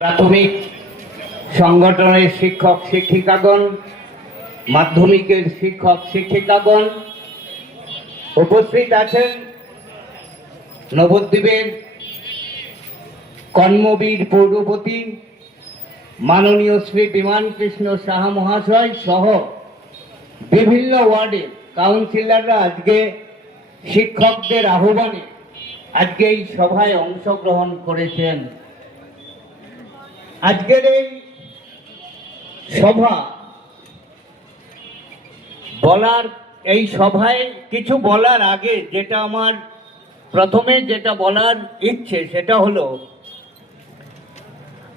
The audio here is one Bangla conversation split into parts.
প্রাথমিক সংগঠনের শিক্ষক শিক্ষিকাগণ, মাধ্যমিকের শিক্ষক শিক্ষিকাগণ, উপস্থিত আছেন নবদ্বীপের কর্মবীর পৌরপতি মাননীয় শ্রী বিমান কৃষ্ণ সাহা মহাশয় সহ বিভিন্ন ওয়ার্ডের কাউন্সিলররা আজকে শিক্ষকদের আহ্বানে আজকে এই সভায় অংশগ্রহণ করেছেন। আজকের এই সভা এই সভায় কিছু বলার আগে যেটা আমার প্রথমে যেটা বলার ইচ্ছে সেটা হলো,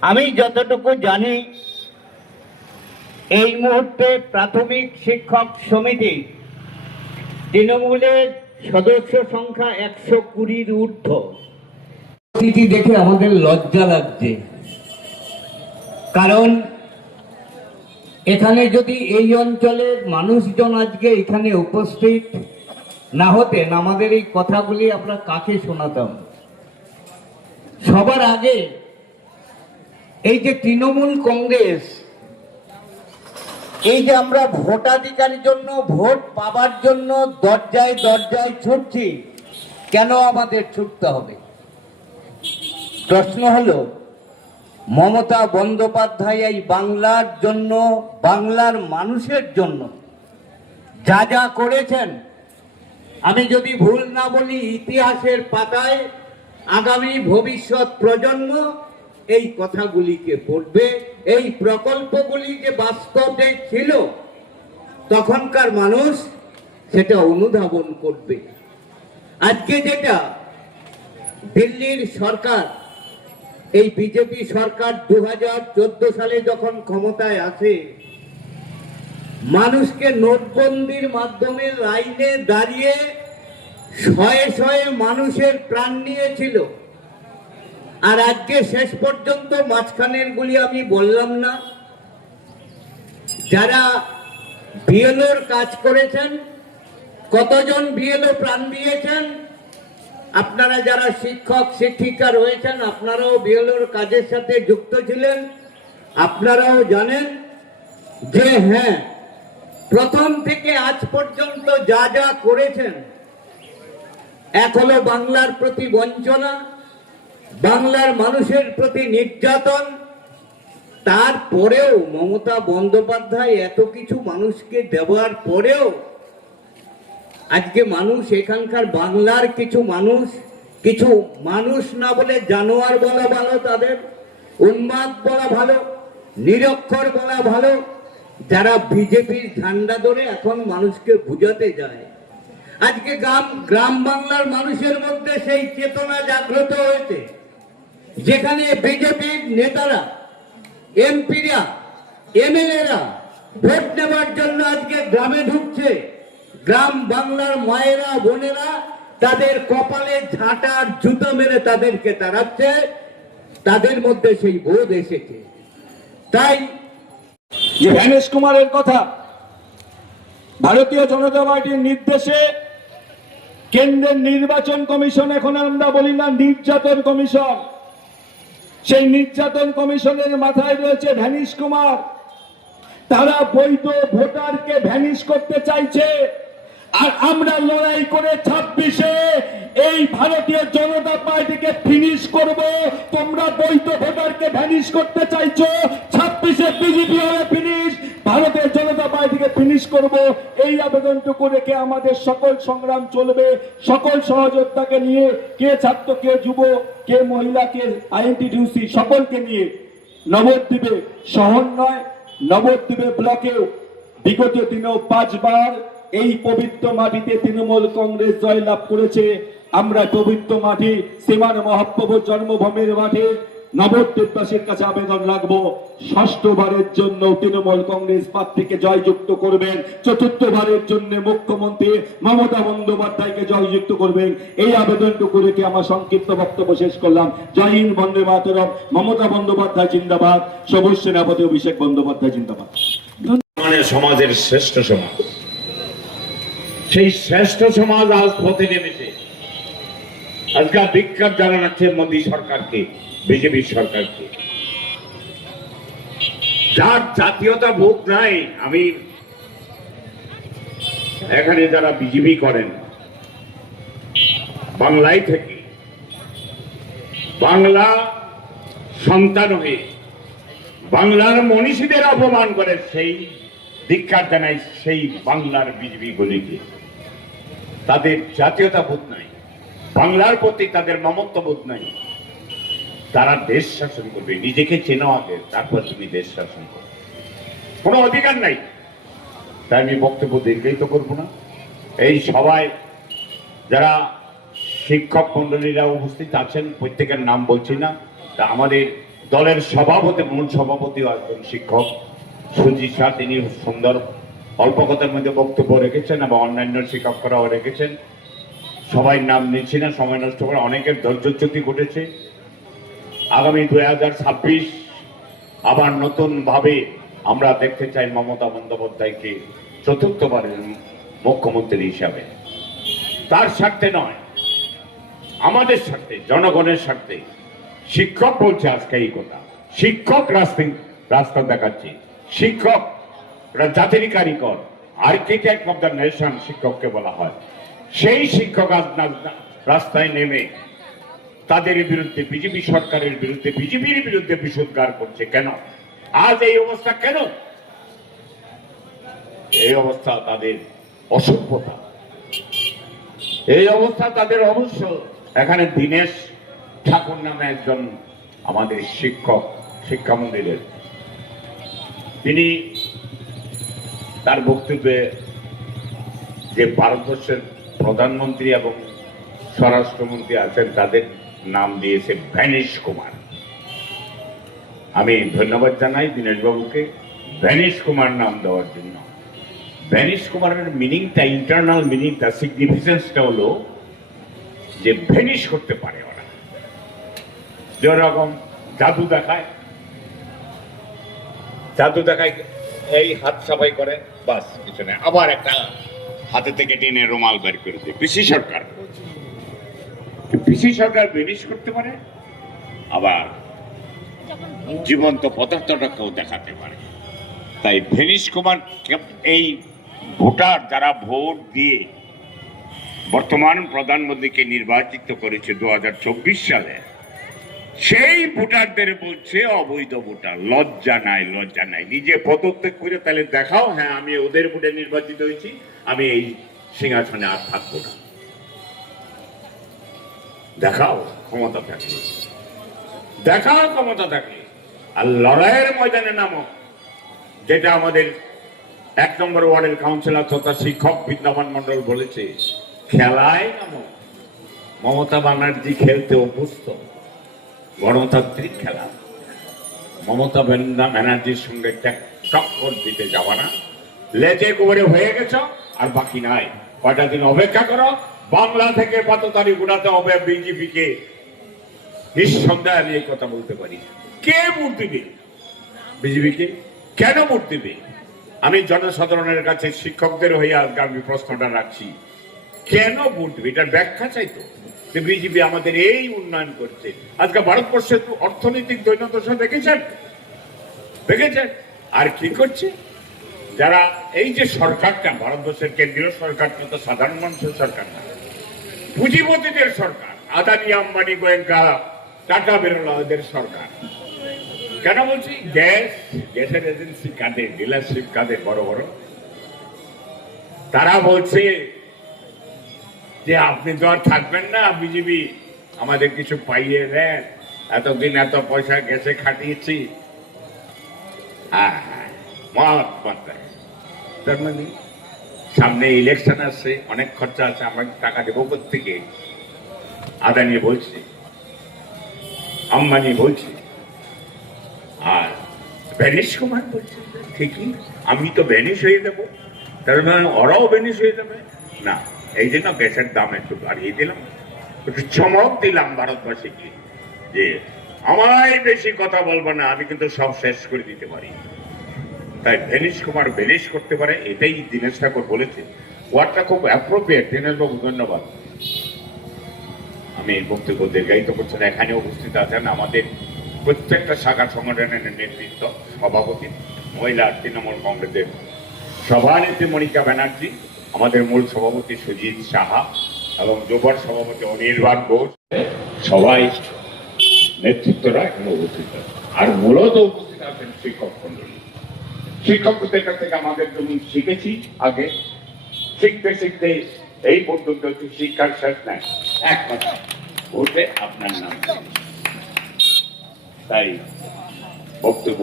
আমি যতটুকু জানি এই মুহূর্তে প্রাথমিক শিক্ষক সমিতি তৃণমূলের সদস্য সংখ্যা 120-র ঊর্ধ্ব। স্থিতি দেখে আমাদের লজ্জা লাগছে, কারণ এখানে যদি এই অঞ্চলের মানুষজন আজকে এখানে উপস্থিত না হতেন, আমাদের এই কথাগুলি আমরা কাকে শোনাতাম? সবার আগে এই যে তৃণমূল কংগ্রেস, এই যে আমরা ভোটাধিকারের জন্য, ভোট পাবার জন্য দরজায় দরজায় ছুটছি, কেন আমাদের ছুটতে হবে? প্রশ্ন হলো, মমতা বন্দ্যোপাধ্যায় এই বাংলার জন্য, বাংলার মানুষের জন্য যা যা করেছেন, আমি যদি ভুল না বলি, ইতিহাসের পাতায় আগামী ভবিষ্যৎ প্রজন্ম এই কথাগুলিকে পড়বে। এই প্রকল্পগুলি যে বাস্তবে ছিল, তখনকার মানুষ সেটা অনুধাবন করবে। আজকে যেটা দিল্লির সরকার, এই বিজেপি সরকার 2014 সালে যখন ক্ষমতায় আসে, মানুষকে নোটবন্দির মাধ্যমে লাইনে দাঁড়িয়ে শয়ে শয়ে মানুষের প্রাণ নিয়েছিল। আর আজকে শেষ পর্যন্ত মাঝখানের গুলি আমি বললাম না, যারা বিএলওর কাজ করেছেন, কতজন বিএলও প্রাণ দিয়েছেন? আপনারা যারা শিক্ষক শিক্ষিকা রয়েছেন, আপনারাও বিএলওর কাজের সাথে যুক্ত ছিলেন, আপনারাও জানেন যে হ্যাঁ, প্রথম থেকে আজ পর্যন্ত যা যা করেছেন, এক হলো বাংলার প্রতি বঞ্চনা, বাংলার মানুষের প্রতি নির্যাতন। তারপরেও মমতা বন্দ্যোপাধ্যায় এত কিছু মানুষকে দেওয়ার পরেও আজকে মানুষ, এখানকার বাংলার কিছু মানুষ না বলে জানোয়ার বলা ভালো, তাদের উন্মাদ বলা ভালো, নিরক্ষর বলা ভালো, যারা বিজেপির ঝান্ডা ধরে এখন মানুষকে বুঝাতে যায়। আজকে গ্রাম বাংলার মানুষের মধ্যে সেই চেতনা জাগ্রত হয়েছে, যেখানে বিজেপির নেতারা, এমপিরা, এমএলএরা ভোট নেওয়ার জন্য আজকে গ্রামে ঢুকছে। গ্রাম বাংলার মায়েরা বোনেরা তাদের কপালে ঝাঁটার জুতো মেরে তাদেরকে তাড়াচ্ছে, তাদের মধ্যে সেই বোধ এসেছে। তাই যে ভ্যানেশ কুমারের কথা, ভারতীয় জনতা পার্টির নির্দেশে কেন্দ্রের নির্বাচন কমিশন, এখন আমরা বলি না নির্যাতন কমিশন, সেই নির্যাতন কমিশনের মাথায় রয়েছে ভ্যানিশ কুমার। তারা বৈধ ভোটারকে ভ্যানিশ করতে চাইছে। আর আমরা লড়াই করে 26-এ এই ভারতীয় জনতা পার্টিকে ফিনিশ করব। তোমরা বৈধ ভোটারকে ভ্যানিশ করতে চাইছো, 26-এ বিজেপি হবে ফিনিশ, ভারতীয় জনতা পার্টিকে ফিনিশ করব। এই আবেদনটুকু রেখে আমাদের সকল সংগ্রাম চলবে, সকল সহযোদ্ধাকে নিয়ে, কে ছাত্র, কে যুব, কে মহিলা, কে আইএনটিটিউসি, সকলকে নিয়ে নবদ্বীপে শহর নয়, নবদ্বীপে ব্লকেও বিগত দিনেও 5 বার এই পবিত্র মাটিতে তৃণমূল কংগ্রেস জয়লাভ করেছে। আমরা পবিত্র মাটি, সীমান মহাপ্রভুর জন্মভূমির মাঠে নবদ্বীপবাসীর কাছে আবেদন রাখবো, 6ষ্ঠবারের জন্য তৃণমূল কংগ্রেস প্রার্থীকে জয়যুক্ত করবেন, 4র্থবারের জন্য মুখ্যমন্ত্রী মমতা বন্দ্যোপাধ্যায়কে জয়যুক্ত করবেন। এই আবেদনটুকু রেখে আমার সংক্ষিপ্ত বক্তব্য শেষ করলাম। জয় হিন্দ, বন্দে মাতরম। মমতা বন্দ্যোপাধ্যায় জিন্দাবাদ, সবুজ সেনাপতি অভিষেক বন্দ্যোপাধ্যায় জিন্দাবাদ। সমাজের শ্রেষ্ঠ সমাজ, সেই শ্রেষ্ঠ সমাজ আজ পথে নেমেছে। আজকাল ধিক্কার জানাচ্ছে মোদী সরকারকে, বিজেপি সরকারকে। যার জাতীয়তা বোধ নাই, আমি এখানে যারা বিজেপি করেন বাংলায় থেকে, বাংলা সন্তান হয়ে বাংলার মনীষীদের অপমান করে, সেই ধিক্কার জানাই সেই বাংলার বিজেপি গুলিকে। তাদের জাতীয়তা বোধ নাই, বাংলার প্রতি তাদের মমত্ব বোধ নাই। তারা দেশ শাসন করবে, নিজেকে চেনো আগে, তারপর তুমি দেশ শাসন করবে, কোনো অধিকার নাই। তাই আমি বক্তব্য দীর্ঘায়িত করবো না। এই সবাই যারা শিক্ষক মন্ডলীরা উপস্থিত আছেন, প্রত্যেকের নাম বলছি না। তা আমাদের দলের সভাপতি, মূল সভাপতি একজন শিক্ষক সুজিত শাহ, তিনি সুন্দর অল্প কথার মধ্যে বক্তব্য রেখেছেন এবং অন্যান্য শিক্ষকরাও রেখেছেন। সবাই নাম নিচ্ছি না, সময় নষ্ট করে, অনেকের ধৈর্যচ্যুতি ঘটেছে। আগামী 2026 আবার নতুন ভাবে আমরা দেখতে চাই মমতা বন্দ্যোপাধ্যায়কে চতুর্থবারের মুখ্যমন্ত্রী হিসাবে। তার স্বার্থে নয়, আমাদের স্বার্থে, জনগণের স্বার্থে। শিক্ষক বলছে আজকে এই কথা, শিক্ষক রাস্তা দেখাচ্ছে, শিক্ষক জাতির কারিগর, আর্কিটেক্ট অব দ্য নেশন শিক্ষককে বলা হয়। সেই শিক্ষক আজ রাস্তায় নেমে তাদের বিরুদ্ধে, বিজেপি সরকারের বিরুদ্ধে, বিজেপির বিরুদ্ধে বিষোদ্গার করছে। কেন আজ এই অবস্থা? কেন এই অবস্থা? তাদের অসভ্যতা, এই অবস্থা তাদের অবশ্য। এখানে দীনেশ ঠাকুর নামে একজন আমাদের শিক্ষক, শিক্ষা মন্দিরের, তিনি তার বক্তব্যে যে ভারতবর্ষের প্রধানমন্ত্রী এবং স্বরাষ্ট্রমন্ত্রী আছেন তাদের নাম দিয়েছে ভ্যানিশ কুমার। আমি ধন্যবাদ জানাই দীনেশবাবুকে ভ্যানিশ কুমার নাম দেওয়ার জন্য। ভ্যানিশ কুমারের মিনিংটা, ইন্টারনাল মিনিংটা, সিগনিফিকেন্সটা হলো যে ভ্যানিশ করতে পারে ওরা। যেরকম জাদু দেখায়, জাদু দেখায়, এই হাত সাফাই করে, বাস কিছু নেই, আবার একটা হাতে থেকে টেনে রুমাল বের করে দেয়। পিসি সরকার, পিসি সরকার ভ্যানিশ করতে পারে, আবার জীবন্ত পদার্থটাকেও দেখাতে পারে। তাই ভ্যানিশ কুমার এই ভোটার যারা ভোট দিয়ে বর্তমান প্রধানমন্ত্রীকে নির্বাচিত করেছে 2024 সালে, সেই ভোটারদের বলছে অবৈধ ভোটার। লজ্জা নাই, লজ্জা নাই। নিজে পদত্যাগ করে তাহলে দেখাও, হ্যাঁ আমি ওদের ভোটে নির্বাচিত হয়েছি, আমি এই সিংহাসনে আর থাকবো না। দেখাও ক্ষমতা থাকলে, দেখাও ক্ষমতা থাকলে। আর লড়াইয়ের ময়দানে নামো, যেটা আমাদের 1 নম্বর ওয়ার্ডের কাউন্সিলর তথা শিক্ষক বৃন্দাবন মন্ডল বলেছে, খেলায় নামো। মমতা ব্যানার্জি খেলতে অভ্যস্ত, গণতান্ত্রিক খেলা। মমতা ব্যানার্জির সঙ্গে টক্কর দিতে যাবা না। লেজে গোবরে হয়ে গেছ, আর বাকি নাই। কয়টা দিন অপেক্ষা করো, বাংলা থেকে পাততারি গুড়াতে হবে বিজেপিকে। নিঃসন্দেহে আমি এই কথা বলতে পারি। কে ভোট দিবে বিজেপিকে? কেন ভোট দিবে? আমি জনসাধারণের কাছে শিক্ষকদের হয়ে আজকে আমি প্রশ্নটা রাখছি, কেন ভোট দিবে? এটার ব্যাখ্যা চাইতো যে বিজেপি আমাদের এই উন্নয়ন করছে। আজকে ভারতবর্ষের অর্থনৈতিক দৈন্যদশা দেখেছেন, দেখেছেন? আর কি করছে যারা এই যে সরকারটা, ভারতবর্ষের কেন্দ্রীয় সরকারটা তো সাধারণ মানুষের সরকার না, পুঁজিপতিদের সরকার। আদানি, আম্বানি, গোয়েঙ্কা, টাটা, বিড়লা এদের সরকার। কেন বলছি? গ্যাসের এজেন্সি কাদের, ডিলারশিপ কাদের? বড় বড়। তারা বলছে যে আপনি তো আর থাকবেন না, বিজেপি আমাদের কিছু পাইয়ে দেন, এতদিন এত পয়সা গ্যাসে খাটিয়েছি। তার মানে সামনে ইলেকশন আসছে, অনেক খরচা আছে, আমার টাকা দেবো কোত্থেকে? আদানি বলছে, আম্বানি বলছে, আর ভ্যানিশ কুমার বলছে ঠিকই আমি তো ভ্যানিশ হয়ে দেবো। তার মানে ওরাও ভ্যানিশ হয়ে যাবে না। এই জন্য গ্যাসের দাম একটু বাড়িয়ে দিলাম, একটু চমক দিলাম ভারতবাসীকে যে আমায় বেশি কথা বলবো না, আমি কিন্তু সব শেষ করে দিতে পারি। তাই ভ্যানিশ কুমার ভ্যানিশ করতে পারে, এটাই দীনেশ ঠাকুর বলেছে। ওয়ার্ডটা খুব অ্যাপ্রোপ্রিয়েট। দীনেশবাবু ধন্যবাদ। আমি বক্তব্য দীর্ঘায়িত করছি না। এখানে উপস্থিত আছেন আমাদের প্রত্যেকটা শাখা সংগঠনের নেতৃত্ব, সভাপতি, মহিলা তৃণমূল কংগ্রেসের সভানেত্রী মনিকা ব্যানার্জি, আমাদের মূল সভাপতি সুজিত সাহা এবং যুবর সভাপতি অনির্বাণ ঘোষ, সবাই নেতৃত্বরা এখানে উপস্থিত আছে। আর মূলত উপস্থিত আছেন শিক্ষক মন্ডলী। শিক্ষকদের কাছ থেকে আমাদের যেমন শিখেছি, আগে শিখতে শিখতে এই পর্যন্ত হচ্ছে শিক্ষার শেষ নাই। এক কথা বলতে আপনার নাম, তাই বক্তব্য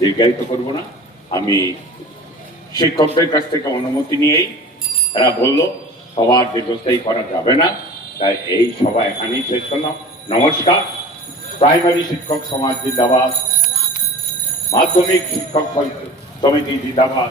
দীর্ঘায়িত করব না। আমি শিক্ষকদের কাছ থেকে অনুমতি নিয়েই এরা বলল সবার দীর্ঘস্থায়ী করা যাবে না, তাই এই সভা এখানেই শেষ করলাম। নমস্কার। প্রাইমারি শিক্ষক সমাজ জিন্দাবাদ, মাধ্যমিক শিক্ষক সমিতি জিন্দাবাদ।